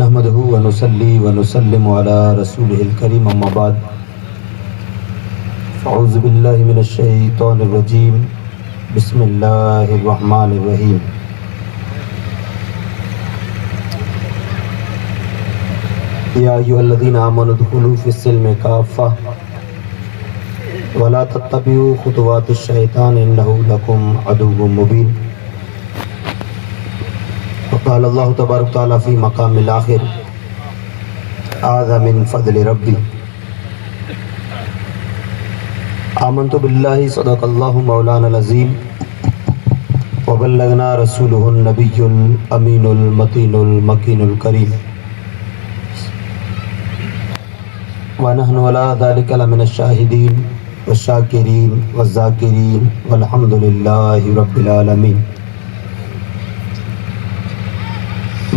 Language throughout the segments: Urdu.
نحمده ونصلي ونسلم على رسوله الكريم اما بعد اعوذ باللہ من الشیطان الرجیم بسم اللہ الرحمن الرحیم یا ایھا الذین آمنوا ادخلوا فی السلم کافۃ ولا تتبعوا خطوات الشیطان انہ لکم عدو مبین وقال اللہ تبارک تعالیٰ فی مقام الآخر ھذا من فضل ربی آمنت باللہ صدق اللہ مولانا العظیم وبلغنا رسولہ النبی الامین المتین المکین الکریم ونحن علی ذلک لمن الشاہدین والشاکرین والذاکرین والحمد للہ رب العالمین۔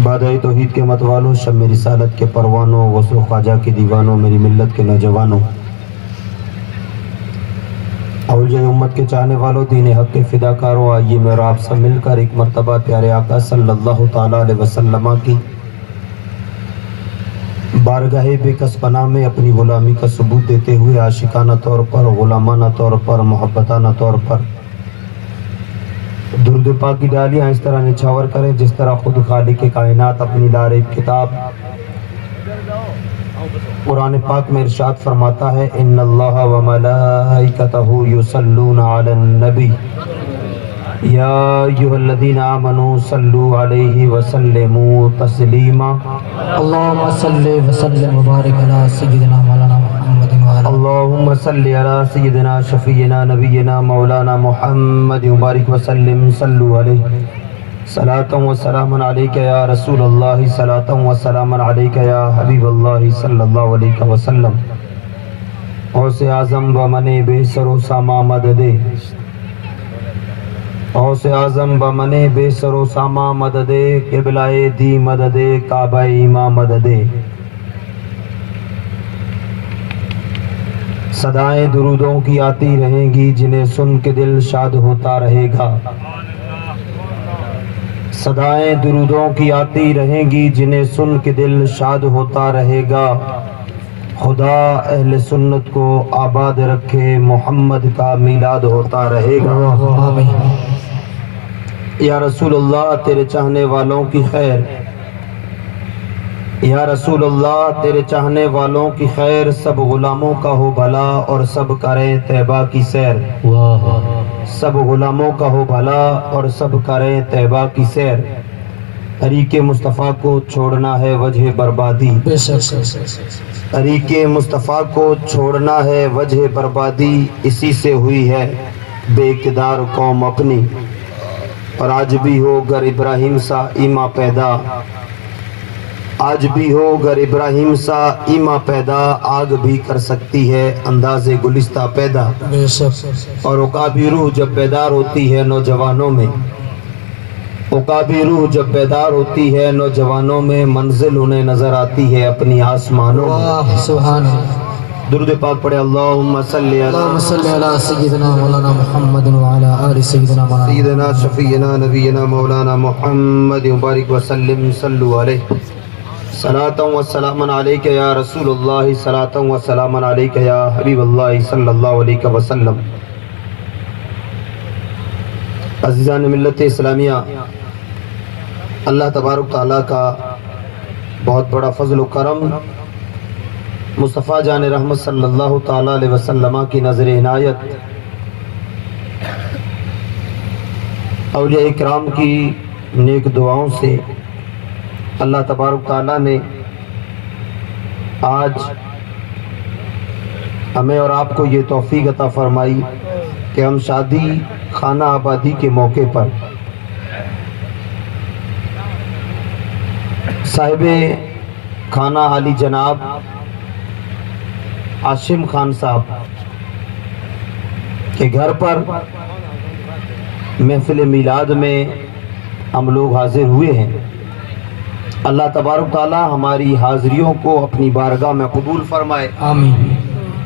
بادۂ توحید کے متوالوں، شمع رسالت کے پروانوں، غوث و خواجہ کے دیوانوں، میری ملت کے نوجوانوں، اولیاء امت کے چاہنے والوں، دین حق کے فداکاروں، آئیے میں اور آپ سب مل کر ایک مرتبہ پیارے آقا صلی اللہ تعالیٰ علیہ وسلم کی بارگاہ بے کس پناہ میں اپنی غلامی کا ثبوت دیتے ہوئے عاشقانہ طور پر، غلامانہ طور پر، محبتانہ طور پر درود پاک کی ڈالیاں اس طرح نچھاور کریں جس طرح خود خالق کائنات اپنی لارب کتاب قرآن پاک میں ارشاد فرماتا ہے ان اللہ و ملائکتہ یصلون علی النبی یا ایھا الذین آمنوا صلوا علیہ وسلموا تسلیما اللہم صلی وسلم وبارک علی سیدنا مولانا محمد وعلی اللہم صلی علی سیدنا شفیعنا نبینا مولانا محمد وبارک وسلم صلو علیہ صلاة و سلام علیک یا رسول اللہ صلاة و سلام علیک یا حبیب اللہ صلی اللہ علیہ وسلم۔ غوث اعظم بمن بے سر و ساما مددے، غوث اعظم بمن بے سر و ساما مددے، قبلہ دی مددے، کعبہ ایماں مددے۔ صدائیں درودوں کی آتی رہیں گی جنہیں سن کے دل شاد ہوتا رہے گا، صدائیں درودوں کی آتی رہیں گی جنہیں سن کے دل شاد ہوتا رہے گا۔ خدا اہل سنت کو آباد رکھے، محمد کا میلاد ہوتا رہے گا۔ یا رسول اللہ تیرے چاہنے والوں کی خیر، یا رسول اللہ تیرے چاہنے والوں کی خیر، سب غلاموں کا ہو بھلا اور سب کریں طیبہ کی سیر۔ سب غلاموں کا ہو بھلا اور سب کریں طیبہ کی سیر۔ طریق مصطفیٰ کو چھوڑنا ہے وجہ بربادی، طریق مصطفیٰ کو چھوڑنا ہے وجہ بربادی، اسی سے ہوئی ہے بے اقتدار قوم اپنی، اور آج بھی ہو گر ابراہیم سا ایماں پیدا، آج بھی ہو گر ابراہیم سا ایماں پیدا، آگ بھی کر سکتی ہے انداز گلستہ پیدا۔ اور عقابی روح جب بیدار ہوتی ہے نوجوانوں میں، عقابی روح جب بیدار ہوتی ہے نوجوانوں میں، منزل انہیں نظر آتی ہے اپنی آسمانوں میں۔ سبحان اللہ۔ درود پاک پڑھے اللہم صلی اللہم صلی علی سیدنا مولانا محمد وعلی آل سیدنا مولانا سیدنا شفیعنا نبینا مولانا محمد مبارک وسلم صلو علیہ صلاة و سلام علیک یا رسول اللہ صلاة و سلام علیک یا حبیب اللہ صلی اللہ علیہ وسلم۔ عزیزان ملت اسلامیہ، اللہ تبارک تعالیٰ کا بہت بڑا فضل و کرم، مصطفیٰ جان رحمت صلی اللہ تعالیٰ علیہ وسلم کی نظر عنایت، اولیاء اکرام کی نیک دعاؤں سے اللہ تبارک تعالیٰ نے آج ہمیں اور آپ کو یہ توفیق عطا فرمائی کہ ہم شادی خانہ آبادی کے موقع پر صاحب خانہ علی جناب عاشم خان صاحب کے گھر پر محفل میلاد میں ہم لوگ حاضر ہوئے ہیں۔ اللہ تبارک تعالیٰ ہماری حاضریوں کو اپنی بارگاہ میں قبول فرمائے، آمین۔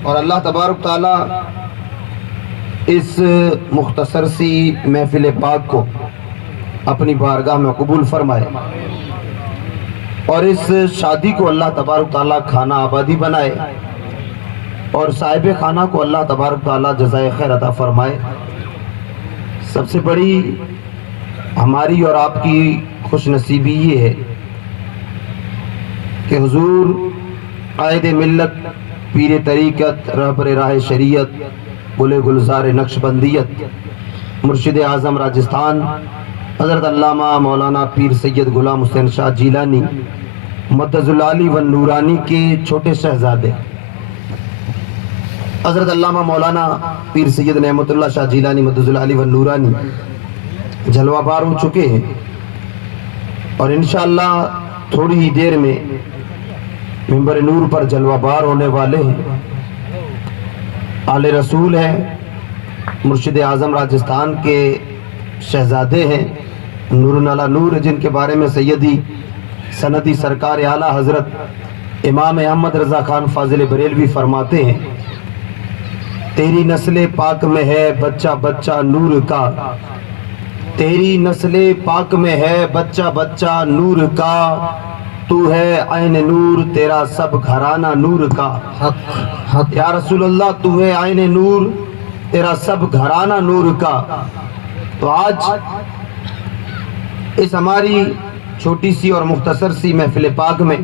اور اللہ تبارک تعالیٰ اس مختصر سی محفل پاک کو اپنی بارگاہ میں قبول فرمائے۔ اور اس شادی کو اللہ تبارک تعالیٰ کھانا آبادی بنائے اور صاحب خانہ کو اللہ تبارک تعالیٰ جزائے خیر عطا فرمائے۔ سب سے بڑی ہماری اور آپ کی خوش نصیبی یہ ہے کہ حضور قائد ملت، پیر طریقت، رہبر راہ شریعت، گل گلزار نقش بندیت، مرشد اعظم راجستھان حضرت علامہ مولانا پیر سید غلام حسین شاہ جیلانی مدظ العالی و نورانی کے چھوٹے شہزادے حضرت علامہ مولانا پیر سید نعمت اللہ شاہ جیلانی مدظ العالی و نورانی جلوہ بار ہو چکے ہیں، اور انشاءاللہ تھوڑی ہی دیر میں منبر نور پر جلوہ بار ہونے والے ہیں۔ آل رسول ہیں، مرشد اعظم راجستھان کے شہزادے ہیں، نور علی نور، جن کے بارے میں سیدی سندی سرکار اعلیٰ حضرت امام احمد رضا خان فاضل بریلوی فرماتے ہیں، تیری نسل پاک میں ہے بچہ بچہ نور کا، تیری نسل پاک میں ہے بچہ بچہ نور کا، تو ہے عین نور تیرا سب گھرانہ نور کا۔ حق یا رسول اللہ، تو ہے عین نور تیرا سب گھرانہ نور کا۔ تو آج اس ہماری چھوٹی سی اور مختصر سی محفل پاک میں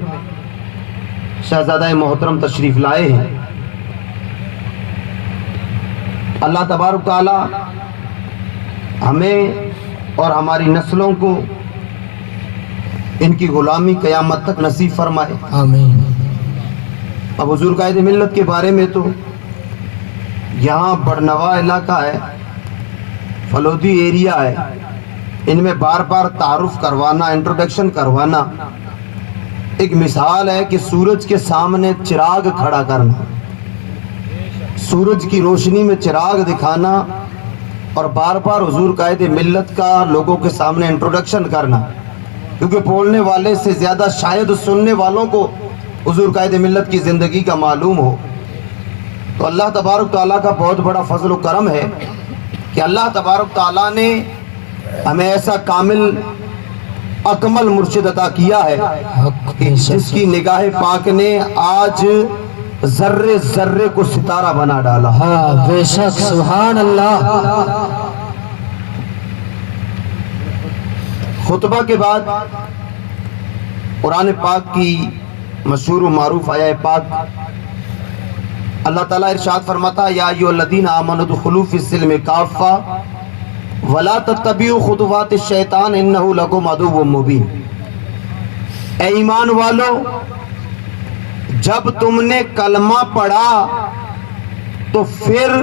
شہزادہ محترم تشریف لائے ہیں۔ اللہ تبارک تعالی ہمیں اور ہماری نسلوں کو ان کی غلامی قیامت تک نصیب فرمائے، آمین۔ اب حضور قائد ملت کے بارے میں تو یہاں بڑنوا علاقہ ہے، فلودی ایریا ہے، ان میں بار بار تعارف کروانا، انٹروڈکشن کروانا ایک مثال ہے کہ سورج کے سامنے چراغ کھڑا کرنا، سورج کی روشنی میں چراغ دکھانا اور بار بار حضور قائد ملت کا لوگوں کے سامنے انٹروڈکشن کرنا، کیونکہ بولنے والے سے زیادہ شاید سننے والوں کو حضور قائد ملت کی زندگی کا معلوم ہو۔ تو اللہ تبارک تعالیٰ کا بہت بڑا فضل و کرم ہے کہ اللہ تبارک تعالیٰ نے ہمیں ایسا کامل اکمل مرشد عطا کیا ہے کہ جس کی نگاہ پاک نے آج ذرے ذرے کو ستارہ بنا ڈالا۔ ہاں بے شک، سبحان اللہ۔ خطبہ کے بعد قرآن پاک کی مشہور و معروف آیہ پاک اللہ تعالیٰ ارشاد فرماتا ہے، یا ایھا الذین آمنوا ادخلوا فی السلم کافہ ولا تتبعوا خطوات الشیطان انہ لکم عدو مبین۔ اے ایمان والو، جب تم نے کلمہ پڑھا تو پھر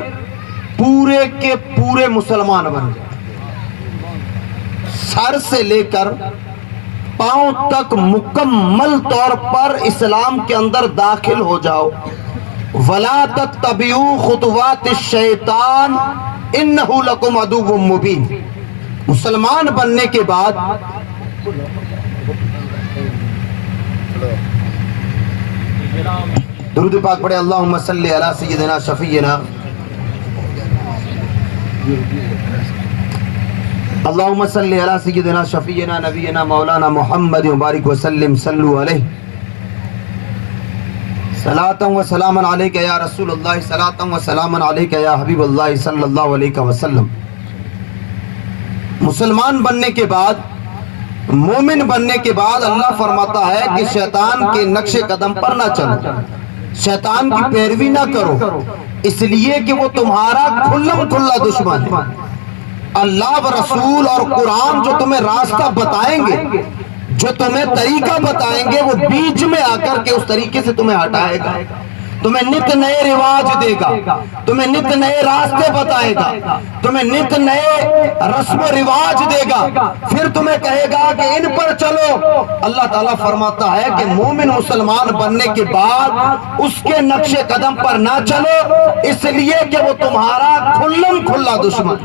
پورے کے پورے مسلمان بن گئے، سر سے لے کر پاؤں تک مکمل طور پر اسلام کے اندر داخل ہو جاؤ۔ وَلَا تَتَّبِعُوا خُطُوَاتِ الشَّيْطَانِ إِنَّهُ لَكُمْ عَدُوٌّ مُّبِينٌ۔ مسلمان بننے کے بعد درود پاک پڑھے، اللہم صلی علی سیدنا شفیعنا، اللہم صلی علی سیدنا شفیعنا نبینا مولانا محمد مبارک وسلم، صلو علیہ، صلاۃ و سلام علیک یا رسول اللہ، صلاۃ و سلام علیک یا حبیب اللہ صلی اللہ علیہ وسلم۔ مسلمان بننے کے بعد، مومن بننے کے بعد اللہ فرماتا ہے کہ شیطان کے نقش قدم پر نہ چلو، شیطان کی پیروی نہ کرو، اس لیے کہ وہ تمہارا کھلم کھلا دشمن ہے۔ اللہ و رسول اور قرآن جو تمہیں راستہ بتائیں گے، جو تمہیں طریقہ بتائیں گے، وہ بیچ میں آ کر کے اس طریقے سے تمہیں ہٹائے گا، تمہیں نت نئے رواج دے گا، تمہیں نت نئے راستے بتائے گا، تمہیں نت نئے رسم و رواج دے گا، پھر تمہیں کہے گا کہ ان پر چلو۔ اللہ تعالیٰ فرماتا ہے کہ مومن مسلمان بننے کے بعد اس کے نقش قدم پر نہ چلو، اس لیے کہ وہ تمہارا کھلم کھلا دشمن۔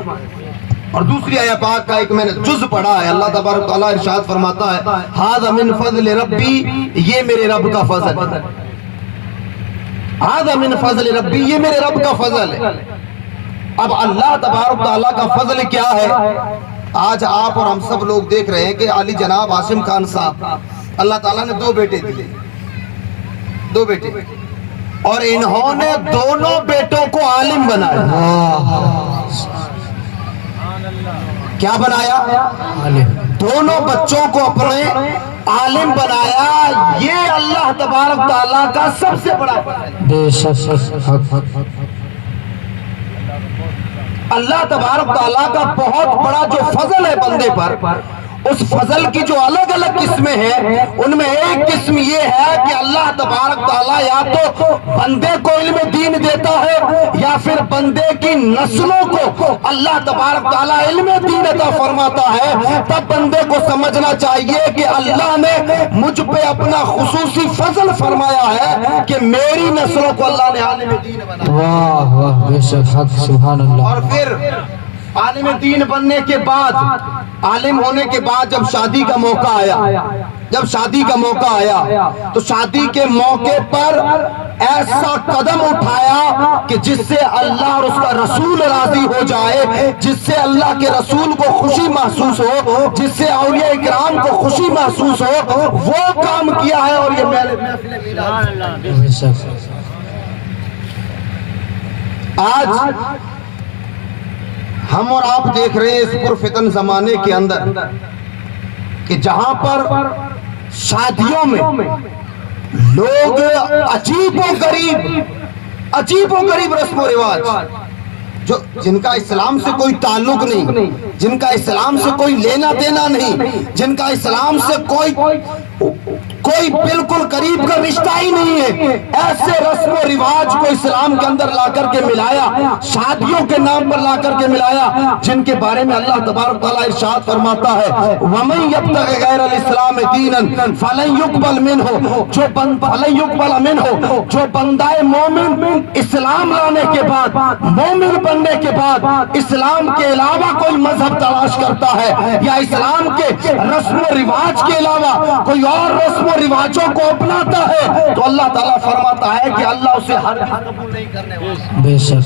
اور دوسری آیہ پاک کا ایک میں نے جز پڑھا ہے، اللہ تبارک تعالیٰ ارشاد فرماتا ہے، ھذا من فضل ربی، یہ میرے رب کا فضل ہے، ھذا من فضل ربی، یہ میرے رب کا فضل ہے۔ اب اللہ تبارک تعالیٰ کا فضل کیا ہے؟ آج آپ اور ہم سب لوگ دیکھ رہے ہیں کہ علی جناب عاصم خان صاحب اللہ تعالیٰ نے 2 بیٹے دیے، 2 بیٹے، اور انہوں نے دونوں بیٹوں کو عالم بنایا۔ کیا بنایا؟ دونوں بچوں کو اپنے عالم بنایا۔ یہ اللہ تبارک تعالیٰ کا سب سے بڑا اللہ تبارک تعالیٰ کا بہت بڑا جو فضل ہے بندے پر، اس فضل کی جو الگ الگ قسمیں ہیں، ان میں ایک قسم یہ ہے کہ اللہ تبارک تعالیٰ یا تو بندے کو علم دین دیتا ہے یا پھر بندے کی نسلوں کو اللہ تبارک تعالیٰ علم دین عطا فرماتا ہے۔ تب بندے کو سمجھنا چاہیے کہ اللہ نے مجھ پہ اپنا خصوصی فضل فرمایا ہے کہ میری نسلوں کو اللہ نے عالم دین بنایا۔ واہ واہ، بے شک حق، سبحان اللہ۔ اور پھر عالم دین بننے کے بعد، عالم ہونے کے بعد جب شادی کا موقع آیا، جب شادی کا موقع آیا تو شادی کے موقع پر ایسا قدم اٹھایا کہ جس سے اللہ اور اس کا رسول راضی ہو جائے، جس سے اللہ کے رسول کو خوشی محسوس ہو، جس سے اولیاء اکرام کو خوشی محسوس ہو، وہ کام کیا ہے۔ اور یہ محفل میلاد آج ہم اور آپ دیکھ رہے ہیں اس پرفتن زمانے کے اندر کہ جہاں پر شادیوں میں لوگ عجیب و غریب رسم و رواج، جن کا اسلام سے کوئی تعلق نہیں، جن کا اسلام سے کوئی لینا دینا نہیں، جن کا اسلام سے کوئی بالکل قریب کا رشتہ ہی نہیں ہے، ایسے رسم و رواج کو اسلام کے اندر لا کر کے ملایا، شادیوں کے نام پر لا کر کے ملایا، جن کے بارے میں اللہ تبارک تعالیٰ ارشاد فرماتا ہے وَمَن يَبْتَغِ غَيْرَ الْإِسْلَامِ دِينًا فَلَن يُقْبَلْ مِنْهُ، جو بندہ مومن اسلام لانے کے بعد، مومن بننے کے بعد اسلام کے علاوہ کوئی مذہب تلاش کرتا ہے یا اسلام کے رسم و رواج کے علاوہ کوئی اور رسم و رواجوں کو اپناتا ہے تو اللہ تعالیٰ فرماتا ہے کہ اللہ اسے ہرگز قبول نہیں کرنے والا۔ بے شک۔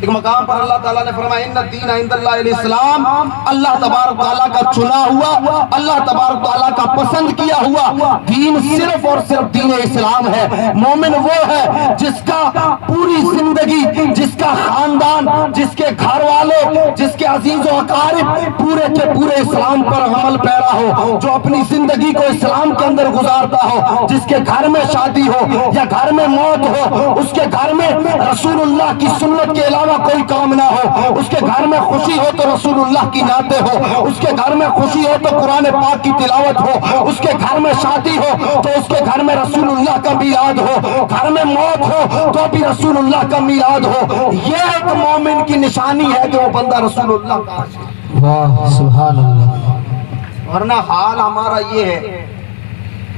ایک مقام پر اللہ تعالیٰ نے فرمایا ان الدین عند اللہ الاسلام، اللہ تبارک تعالیٰ کا چنا ہوا، اللہ تبارک تعالیٰ کا پسند کیا ہوا دین صرف اور صرف دین اسلام ہے۔ مومن وہ ہے جس کا پوری زندگی، جس کا خاندان، جس کے گھر والے، جس کے عزیز و اقارب پورے کے پورے اسلام پر عمل پیرا ہو، جو اپنی زندگی کو اسلام کے اندر گزارتا ہو، جس کے گھر میں شادی ہو یا گھر میں موت ہو، اس کے گھر میں رسول اللہ کی سنت کے علاوہ کوئی کام نہ ہو، اس کے گھر میں خوشی ہو تو رسول اللہ کی نعتیں ہو، اس کے گھر میں خوشی ہو تو قرآن پاک کی تلاوت ہو، اس کے گھر میں شادی ہو تو اس کے گھر میں رسول اللہ کا میلاد ہو، گھر میں موت ہو تو بھی رسول اللہ کا میلاد ہو۔ یہ ایک مومن کی نشانی ہے کہ وہ بندہ رسول اللہ کا عاشق ہے۔ واہ سبحان اللہ۔ ورنہ حال ہمارا یہ ہے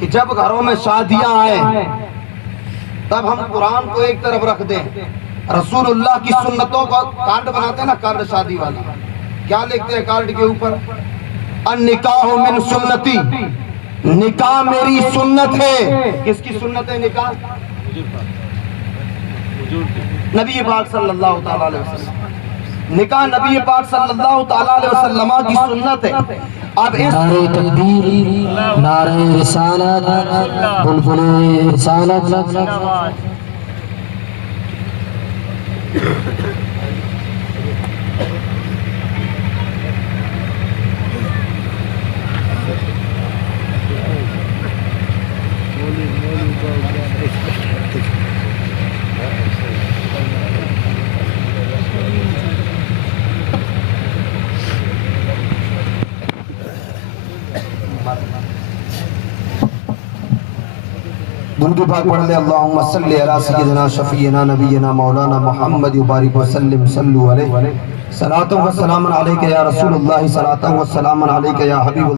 کہ جب گھروں میں شادیاں آئیں تب ہم قرآن کو ایک طرف رکھ دیں، رسول اللہ کی سنتوں کا کارڈ بناتے ہیں نا، کارڈ شادی والا، کیا لکھتے ہیں کارڈ کے اوپر؟ النکاح من سنتی، نکاح میری سنت ہے۔ کس کی سنت ہے نکاح؟ نبی پاک صلی اللہ تعالیٰ علیہ وسلم، نکاح نبی پاک صلی اللہ تعالیٰ علیہ وسلم کی سنت ہے۔ اب اس نعرہ تکبیر، نعرہ رسالت، بلبل رسالت۔ درود پاک پڑھ لے اللہم صلی علی سیدنا شفیعنا نبینا مولانا محمد وبارک وسلم صلو علیہ صلاۃ و سلام علیک یا رسول اللہ صلاۃ و سلام علیک یا حبیب